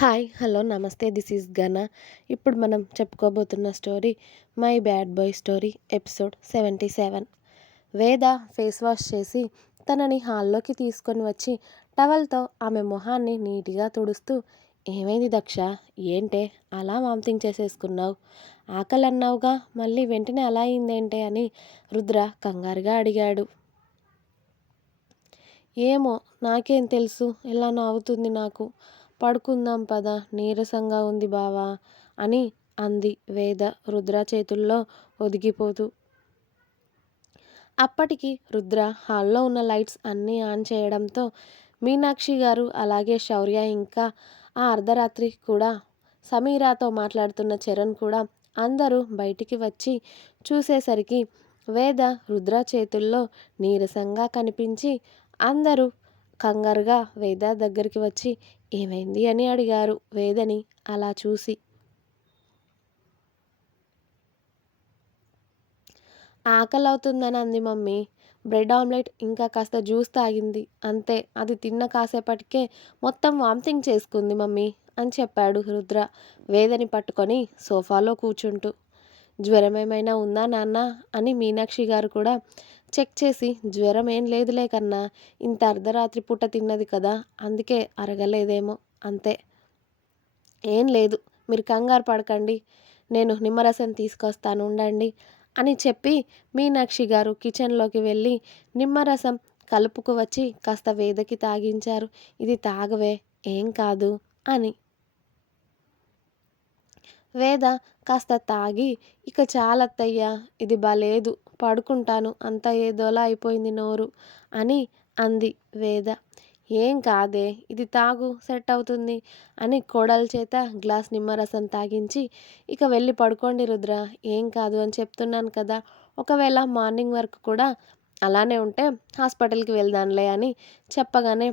Hi hello నమస్తే this is Gana. ఇప్పుడు మనం చెప్పుకోబోతున్న story my bad boy story episode 77. Veda face wash చేసి తనని హాల్లోకి తీసుకొని వచ్చి టవల్తో ఆమె మొహాన్ని నీట్గా తుడుస్తూ, ఏమైంది దక్ష, ఏంటే అలా వామిటింగ్ చేసేసుకున్నావు? ఆకలి అన్నావుగా, మళ్ళీ వెంటనే అలా అయిందేంటే అని రుద్ర కంగారుగా అడిగాడు. ఏమో, నాకేం తెలుసు, ఎలానో అవుతుంది నాకు. పడుకుందాం పద, నీరసంగా ఉంది బావా అని అంది వేద రుద్ర చేతుల్లో ఒదిగిపోతూ. అప్పటికి రుద్ర హాల్లో ఉన్న లైట్స్ అన్నీ ఆన్ చేయడంతో మీనాక్షి గారు, అలాగే శౌర్య, ఇంకా ఆ అర్ధరాత్రి కూడా సమీరాతో మాట్లాడుతున్న చరణ్ కూడా అందరూ బయటికి వచ్చి చూసేసరికి వేద రుద్ర చేతుల్లో నీరసంగా కనిపించి అందరూ కంగారుగా వేద దగ్గరికి వచ్చి ఏమైంది అని అడిగారు వేదని అలా చూసి. ఆకలవుతుందని అంది మమ్మీ. బ్రెడ్ ఆమ్లెట్ ఇంకా కాస్త జ్యూస్ తాగింది అంతే, అది తిన్న కాసేపటికే మొత్తం వామిటింగ్ చేసుకుంది మమ్మీ అని చెప్పాడు రుద్ర వేదని పట్టుకొని సోఫాలో కూర్చుంటూ. జ్వరం ఏమైనా ఉందా నాన్న అని మీనాక్షి గారు కూడా చెక్ చేసి, జ్వరం ఏం లేదులే కన్నా, ఇంత అర్ధరాత్రి పూట తిన్నది కదా, అందుకే అరగలేదేమో అంతే, ఏం లేదు, మీరు కంగారు పడకండి, నేను నిమ్మరసం తీసుకొస్తాను ఉండండి అని చెప్పి మీనాక్షి గారు కిచెన్లోకి వెళ్ళి నిమ్మరసం కలుపుకు వచ్చి కాస్త వేదకి తాగించారు. ఇది తాగవే, ఏం కాదు అని. వేద కాస్త తాగి, ఇక చాలత్తయ్యా, ఇది బాలేదు, పడుకుంటాను, అంతా ఏదోలా అయిపోయింది నోరు అని అంది వేద. ఏం కాదే, ఇది తాగు, సెట్ అవుతుంది అని కోడల చేత గ్లాస్ నిమ్మరసం తాగించి, ఇక వెళ్ళి పడుకోండి రుద్ర, ఏం కాదు అని చెప్తున్నాను కదా, ఒకవేళ మార్నింగ్ వరకు కూడా అలానే ఉంటే హాస్పిటల్కి వెళ్దాంలే అని చెప్పగానే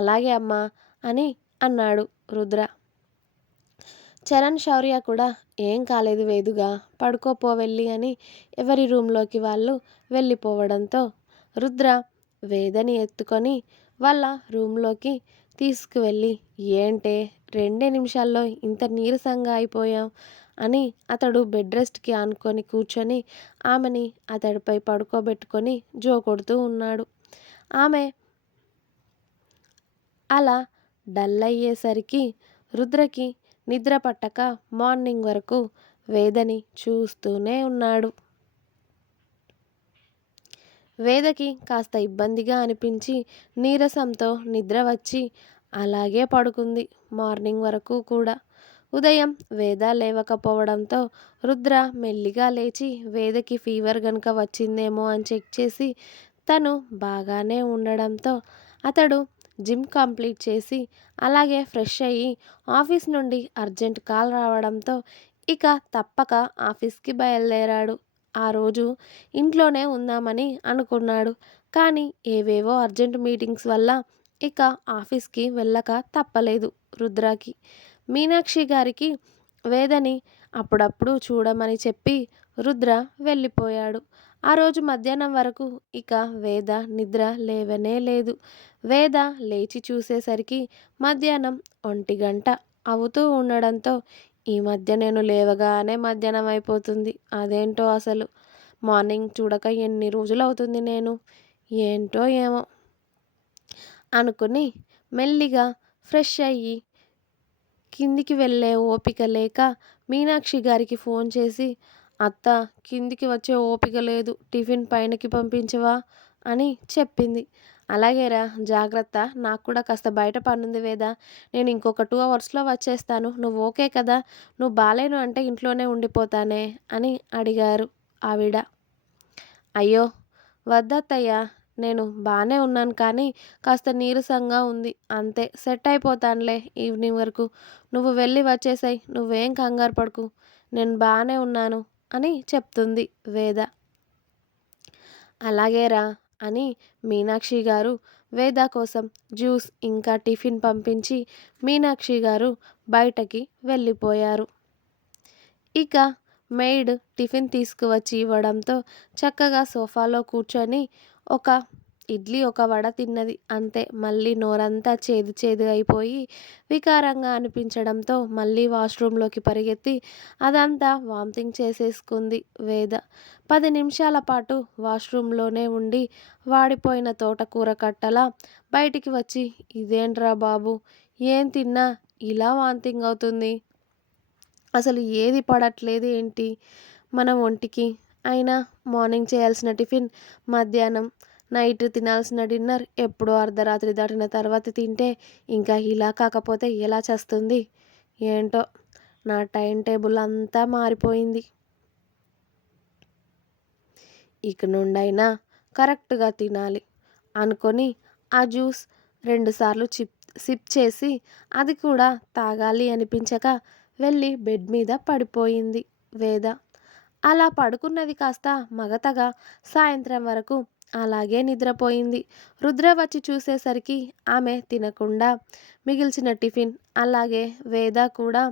అలాగే అమ్మా అని అన్నాడు రుద్ర. చరణ్, శౌర్య కూడా ఏం కాలేదు వేదుగా, పడుకోపో వెళ్ళి అని ఎవరి రూమ్లోకి వాళ్ళు వెళ్ళిపోవడంతో రుద్ర వేదని ఎత్తుకొని వాళ్ళ రూమ్లోకి తీసుకువెళ్ళి, ఏంటే 2 నిమిషాల్లో ఇంత నీరసంగా అయిపోయాం అని అతడు బెడ్ రెస్ట్కి ఆనుకొని కూర్చొని ఆమెని అతడిపై పడుకోబెట్టుకొని జో కొడుతూ ఉన్నాడు. ఆమె అలా డల్ అయ్యేసరికి రుద్రకి నిద్ర పట్టక మార్నింగ్ వరకు వేదని చూస్తూనే ఉన్నాడు. వేదకి కాస్త ఇబ్బందిగా అనిపించి నీరసంతో నిద్ర వచ్చి అలాగే పడుకుంది మార్నింగ్ వరకు కూడా. ఉదయం వేద లేవకపోవడంతో రుద్ర మెల్లిగా లేచి వేదకి ఫీవర్ గనుక వచ్చిందేమో అని చెక్ చేసి తను బాగానే ఉండడంతో అతడు జిమ్ కంప్లీట్ చేసి అలాగే ఫ్రెష్ అయ్యి ఆఫీస్ నుండి అర్జెంట్ కాల్ రావడంతో ఇక తప్పక ఆఫీస్కి బయలుదేరాడు. ఆ రోజు ఇంట్లోనే ఉందామని అనుకున్నాడు, కానీ ఏవేవో అర్జెంట్ మీటింగ్స్ వల్ల ఇక ఆఫీస్కి వెళ్ళక తప్పలేదు రుద్రాకి. మీనాక్షి గారికి వేదని అప్పుడప్పుడు చూడమని చెప్పి రుద్ర వెళ్ళిపోయాడు. ఆ రోజు మధ్యాహ్నం వరకు ఇక వేద నిద్ర లేవనే లేదు. వేద లేచి చూసేసరికి మధ్యాహ్నం 1 గంట అవుతూ ఉండడంతో, ఈ మధ్య నేను లేవగానే మధ్యాహ్నం అయిపోతుంది, అదేంటో అసలు, మార్నింగ్ చూడక ఎన్ని రోజులు అవుతుంది నేను, ఏంటో ఏమో అనుకుని మెల్లిగా ఫ్రెష్ అయ్యి కిందికి వెళ్ళే ఓపిక లేక మీనాక్షి గారికి ఫోన్ చేసి, అత్త, కిందికి వచ్చే ఓపిక లేదు, టిఫిన్ పైనకి పంపించవా అని చెప్పింది. అలాగేరా, జాగ్రత్త, నాకు కూడా కాస్త బయట పనుంది వేద, నేను ఇంకొక 2 అవర్స్లో వచ్చేస్తాను, నువ్వు ఓకే కదా, నువ్వు బాలేను అంటే ఇంట్లోనే ఉండిపోతానే అని అడిగారు ఆవిడ. అయ్యో వద్దత్తయ్యా, నేను బాగానే ఉన్నాను, కానీ కాస్త నీరసంగా ఉంది అంతే, సెట్ అయిపోతానులే ఈవినింగ్ వరకు, నువ్వు వెళ్ళి వచ్చేసాయి, నువ్వేం కంగారు పడకు, నేను బాగానే ఉన్నాను అని చెప్తుంది వేద. అలాగేరా అని మీనాక్షి గారు వేద కోసం జ్యూస్ ఇంకా టిఫిన్ పంపించి మీనాక్షి గారు బయటకి వెళ్ళిపోయారు. ఇక మెయిడ్ టిఫిన్ తీసుకువచ్చి ఇవ్వడంతో చక్కగా సోఫాలో కూర్చొని ఒక ఇడ్లీ ఒక వడ తిన్నది అంతే. మళ్ళీ నోరంతా చేదు చేదు అయిపోయి వికారంగా అనిపించడంతో మళ్ళీ వాష్రూమ్లోకి పరిగెత్తి అదంతా వామిటింగ్ చేసేసుకుంది వేద. 10 నిమిషాల పాటు వాష్రూమ్లోనే ఉండి వాడిపోయిన తోటకూర కట్టలా బయటికి వచ్చి, ఇదేంట్రా బాబు, ఏం తిన్నా ఇలా వాంతింగ్ అవుతుంది, అసలు ఏది పడట్లేదు ఏంటి మన ఒంటికి, అయినా మార్నింగ్ చేయాల్సిన టిఫిన్, మధ్యాహ్నం, నైట్ తినాల్సిన డిన్నర్ ఎప్పుడో అర్ధరాత్రి దాటిన తర్వాత తింటే ఇంకా ఇలా కాకపోతే ఎలా చేస్తుంది ఏంటో, నా టైం టేబుల్ అంతా మారిపోయింది. ఇక నుండైనా కరెక్ట్గా తినాలి అనుకొని ఆ జ్యూస్ 2 సార్లు సిప్ చేసి అది కూడా తాగాలి అనిపించక వెళ్ళి బెడ్ మీద పడిపోయింది వేద. అలా పడుకున్నది కాస్త మగతగా సాయంత్రం వరకు అలాగే నిద్రపోయింది. రుద్ర వచ్చి చూసేసరికి ఆమె తినకుండా మిగిల్చిన టిఫిన్ అలాగే వేద కూడా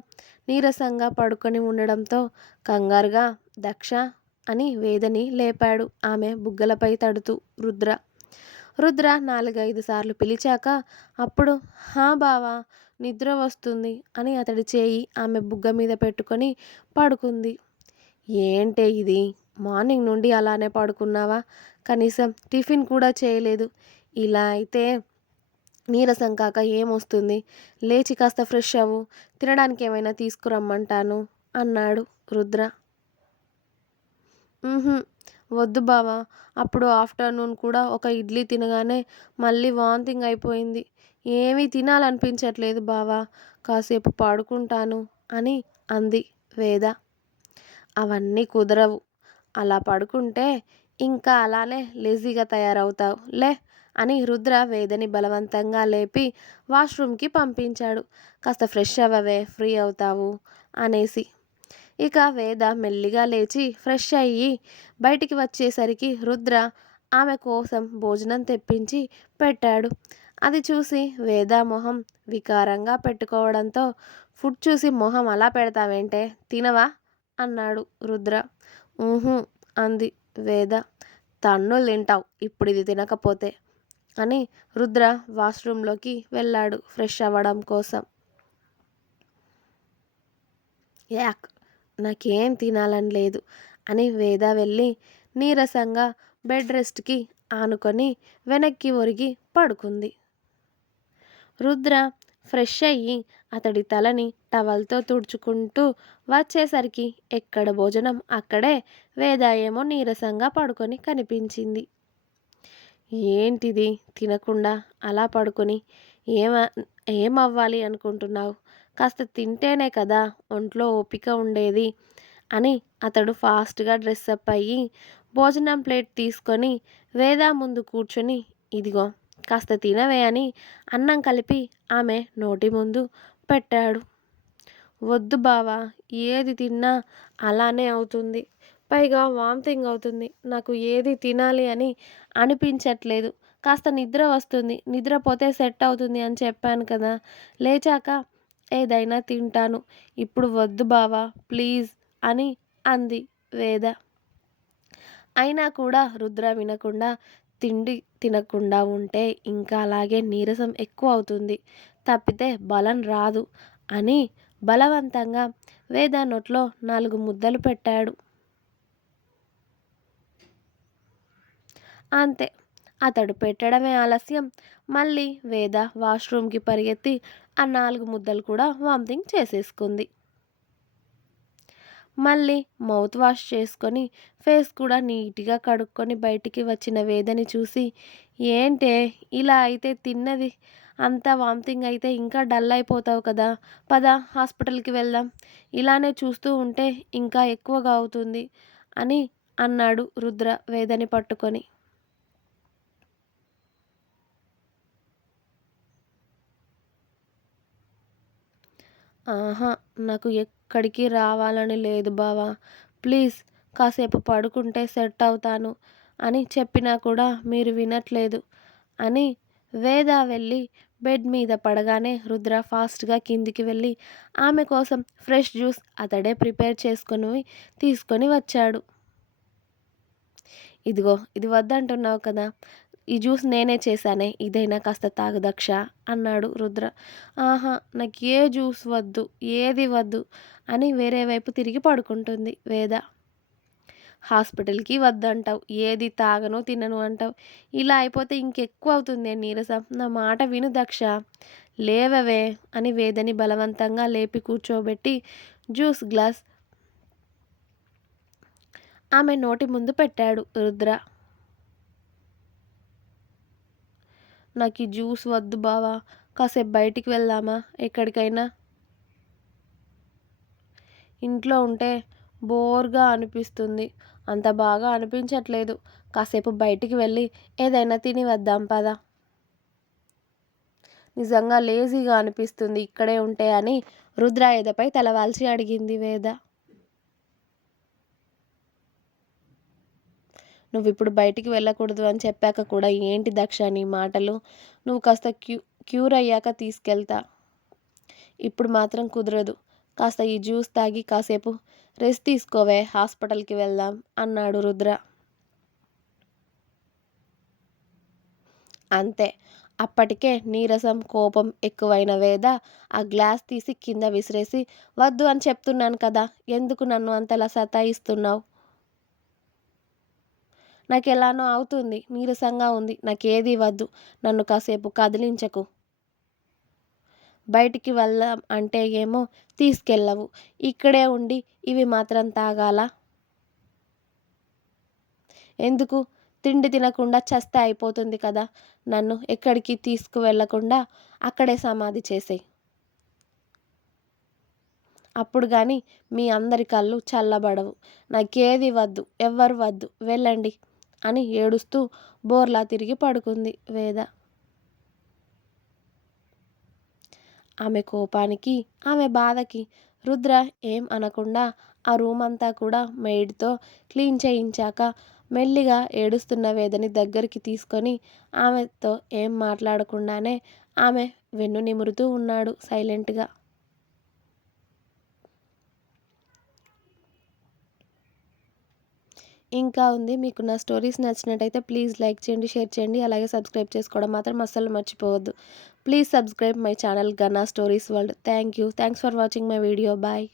నీరసంగా పడుకొని ఉండడంతో కంగారుగా దక్ష అని వేదని లేపాడు ఆమె బుగ్గలపై తడుతూ రుద్ర. రుద్ర 4-5 సార్లు పిలిచాక అప్పుడు హా బావా, నిద్ర వస్తుంది అని అతడి చేయి ఆమె బుగ్గ మీద పెట్టుకొని పడుకుంది. ఏంటే ఇది, మార్నింగ్ నుండి అలానే పడుకున్నావా, కనీసం టిఫిన్ కూడా చేయలేదు, ఇలా అయితే నీరసం కాక ఏమొస్తుంది, లేచి కాస్త ఫ్రెష్ అవ్వు, తినడానికి ఏమైనా తీసుకురమ్మంటాను అన్నాడు రుద్ర. వద్దు బావా, అప్పుడు ఆఫ్టర్నూన్ కూడా ఒక ఇడ్లీ తినగానే మళ్ళీ వాంతింగ్ అయిపోయింది, ఏమీ తినాలనిపించట్లేదు బావా, కాసేపు పడుకుంటాను అని అంది వేద. అవన్నీ కుదరవు, అలా పడుకుంటే ఇంకా అలానే లేజీగా తయారవుతావు లే అని రుద్ర వేదని బలవంతంగా లేపి వాష్రూమ్కి పంపించాడు. కాస్త ఫ్రెష్ అవ్వవే, ఫ్రీ అవుతావు అనేసి. ఇక వేద మెల్లిగా లేచి ఫ్రెష్ అయ్యి బయటికి వచ్చేసరికి రుద్ర ఆమె కోసం భోజనం తెప్పించి పెట్టాడు. అది చూసి వేద మొహం వికారంగా పెట్టుకోవడంతో, ఫుడ్ చూసి మొహం అలా పెడతావేంటే, తినవా అన్నాడు రుద్ర. ఊహు అంది వేద. తన్నులు తింటావు ఇప్పుడు ఇది తినకపోతే అని రుద్ర వాష్రూమ్లోకి వెళ్ళాడు ఫ్రెష్ అవ్వడం కోసం. యాక్, నాకేం తినాలని లేదు అని వేద వెళ్ళి నీరసంగా బెడ్ రెస్ట్కి ఆనుకొని వెనక్కి ఒరిగి పడుకుంది. రుద్ర ఫ్రెష్ అయ్యి అతడి తలని టవల్తో తుడుచుకుంటూ వచ్చేసరికి ఎక్కడ భోజనం అక్కడే వేద ఏమో నీరసంగా పడుకొని కనిపించింది. ఏంటిది, తినకుండా అలా పడుకొని ఏమ ఏమవ్వాలి అనుకుంటున్నావు, కాస్త తింటేనే కదా ఒంట్లో ఓపిక ఉండేది అని అతడు ఫాస్ట్గా డ్రెస్అప్ అయ్యి భోజనం ప్లేట్ తీసుకొని వేద ముందు కూర్చొని, ఇదిగో కాస్త తినవే అని అన్నం కలిపి ఆమె నోటి ముందు పెట్టాడు. వద్దు బావా, ఏది తిన్నా అలానే అవుతుంది, పైగా వామిటింగ్ అవుతుంది, నాకు ఏది తినాలి అని అనిపించట్లేదు, కాస్త నిద్ర వస్తుంది, నిద్రపోతే సెట్ అవుతుంది అని చెప్పాను కదా, లేచాక ఏదైనా తింటాను, ఇప్పుడు వద్దు బావా ప్లీజ్ అని అంది వేద. అయినా కూడా రుద్ర వినకుండా, తిండి తినకుండా ఉంటే ఇంకా అలాగే నీరసం ఎక్కువ అవుతుంది తప్పితే బలం రాదు అని బలవంతంగా వేద నోట్లో 4 ముద్దలు పెట్టాడు. అంతే, అతడు పెట్టడమే ఆలస్యం, మళ్ళీ వేద వాష్రూమ్కి పరిగెత్తి ఆ 4 ముద్దలు కూడా వామిటింగ్ చేసేసుకుంది. మళ్ళీ మౌత్ వాష్ చేసుకొని ఫేస్ కూడా నీట్గా కడుక్కొని బయటికి వచ్చిన వేదని చూసి, ఏంటే ఇలా అయితే తిన్నది అంతా వామిటింగ్ అయితే ఇంకా డల్ అయిపోతావు కదా, పద హాస్పిటల్కి వెళ్దాం, ఇలానే చూస్తూ ఉంటే ఇంకా ఎక్కువగా అవుతుంది అని అన్నాడు రుద్ర వేదని పట్టుకొని. ఆహా, నాకు ఎక్కడికి రావాలని లేదు బావా, ప్లీజ్ కాసేపు పడుకుంటే సెట్ అవుతాను అని చెప్పినా కూడా మీరు వినట్లేదు అని వేద వెళ్ళి బెడ్ మీద పడగానే రుద్ర ఫాస్ట్గా కిందికి వెళ్ళి ఆమె కోసం ఫ్రెష్ జ్యూస్ అతడే ప్రిపేర్ చేసుకొని తీసుకొని వచ్చాడు. ఇదిగో ఇది వద్దంటున్నావు కదా, ఈ జ్యూస్ నేనే చేశానే, ఇదైనా కాస్త తాగు దక్ష అన్నాడు రుద్ర. ఆహా, నాకు ఏ జ్యూస్ వద్దు, ఏది వద్దు అని వేరే వైపు తిరిగి పడుకుంటుంది వేద. హాస్పిటల్కి వద్దంటావు, ఏది తాగను తినను అంటావు. ఇలా అయిపోతే ఇంకెక్కువ అవుతుంది నీరసం. నా మాట విను దక్ష, లేవవే అని వేదని బలవంతంగా లేపి కూర్చోబెట్టి జ్యూస్ గ్లాస్ ఆమె నోటి ముందు పెట్టాడు రుద్ర. నాకు ఈ జ్యూస్ వద్దు బావా, కాసేపు బయటికి వెళ్దామా ఎక్కడికైనా? ఇంట్లో ఉంటే బోర్గా అనిపిస్తుంది. అంత బాగా అనిపించట్లేదు. కాసేపు బయటికి వెళ్ళి ఏదైనా తిని వద్దాం పద. నిజంగా లేజీగా అనిపిస్తుంది ఇక్కడే ఉంటే అని రుద్ర ఎదపై తలవాల్చి అడిగింది వేద. నువ్వు ఇప్పుడు బయటికి వెళ్ళకూడదు అని చెప్పాక కూడా ఏంటి దక్ష నీ మాటలు? నువ్వు కాస్త క్యూర్ అయ్యాక తీసుకెళ్తా. ఇప్పుడు మాత్రం కుదరదు. కాస్త ఈ జ్యూస్ తాగి కాసేపు రెస్ట్ తీసుకోవే, హాస్పిటల్కి వెళ్దాం అన్నాడు రుద్ర. అంతే. అప్పటికే నీరసం కోపం ఎక్కువైన వేద ఆ గ్లాస్ తీసి కింద విసిరేసి, వద్దు అని చెప్తున్నాను కదా, ఎందుకు నన్ను అంతలా సతాయిస్తున్నావు? నాకు ఎలానో అవుతుంది, నీరసంగా ఉంది, నాకేది వద్దు, నన్ను కాసేపు కదిలించకు. బయటికి వెళ్దాం అంటే ఏమో తీసుకెళ్ళవు, ఇక్కడే ఉండి ఇవి మాత్రం తాగాల? ఎందుకు? తిండి తినకుండా చస్తే అయిపోతుంది కదా. నన్ను ఎక్కడికి తీసుకువెళ్ళకుండా అక్కడే సమాధి చేసేయి. అప్పుడు కానీ మీ అందరి కళ్ళు చల్లబడవు. నాకేది వద్దు, ఎవ్వరు వద్దు, వెళ్ళండి అని ఏడుస్తూ బోర్లా తిరిగి పడుకుంది వేద. ఆమె కోపానికి, ఆమె బాధకి రుద్ర ఏం అనకుండా ఆ రూమ్ అంతా కూడా మెయిడ్తో క్లీన్ చేయించాక మెల్లిగా ఏడుస్తున్న వేదని దగ్గరికి తీసుకొని ఆమెతో ఏం మాట్లాడకుండానే ఆమె వెన్ను నిమురుతూ ఉన్నాడు సైలెంట్గా. ఇంకా ఉంది. మీకు నా స్టోరీస్ నచ్చినట్టయితే ప్లీజ్ లైక్ చేయండి, షేర్ చేయండి, అలాగే సబ్స్క్రైబ్ చేసుకోవడం మాత్రం అస్సలు మర్చిపోవద్దు. Please subscribe my channel Gana stories world. Thank you. Thanks for watching my video. Bye.